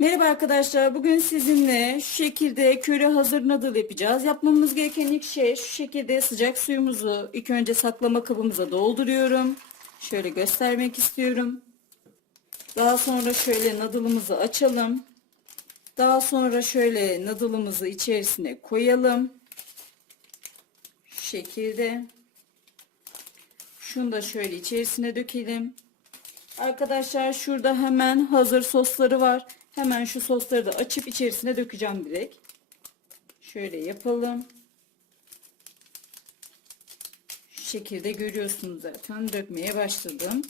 Merhaba arkadaşlar. Bugün sizinle şu şekilde köri hazır noodle yapacağız. Yapmamız gereken ilk şey şu şekilde sıcak suyumuzu ilk önce saklama kabımıza dolduruyorum. Şöyle göstermek istiyorum. Daha sonra şöyle noodle'ımızı açalım. Daha sonra şöyle noodle'ımızı içerisine koyalım. Şu şekilde. Şunu da şöyle içerisine dökelim. Arkadaşlar şurada hemen hazır sosları var. Hemen şu sosları da açıp içerisine dökeceğim direkt. Şöyle yapalım. Şu şekilde görüyorsunuz zaten dökmeye başladım.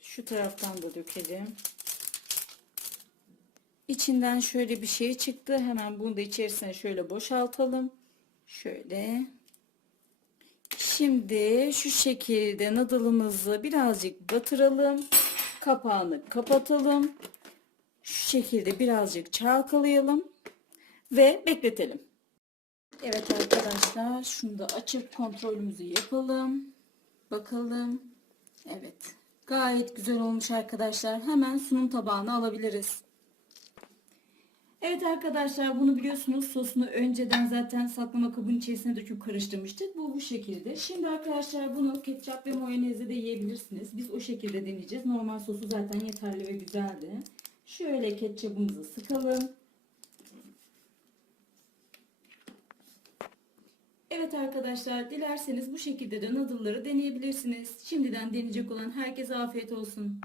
Şu taraftan da dökelim. İçinden şöyle bir şey çıktı. Hemen bunu da içerisine şöyle boşaltalım. Şöyle. Şimdi şu şekilde noodle'ımızı birazcık batıralım. Kapağını kapatalım. Şu şekilde birazcık çalkalayalım ve bekletelim. Evet arkadaşlar şunu da açıp kontrolümüzü yapalım. Bakalım. Evet. Gayet güzel olmuş arkadaşlar. Hemen sunum tabağına alabiliriz. Evet arkadaşlar bunu biliyorsunuz sosunu önceden zaten saklama kabının içerisine döküp karıştırmıştık. Bu bu şekilde. Şimdi arkadaşlar bunu ketçap ve mayonezle de yiyebilirsiniz. Biz o şekilde deneyeceğiz. Normal sosu zaten yeterli ve güzeldi. Şöyle ketçapımızı sıkalım. Evet arkadaşlar dilerseniz bu şekilde de noodle'ları deneyebilirsiniz. Şimdiden deneyecek olan herkese afiyet olsun.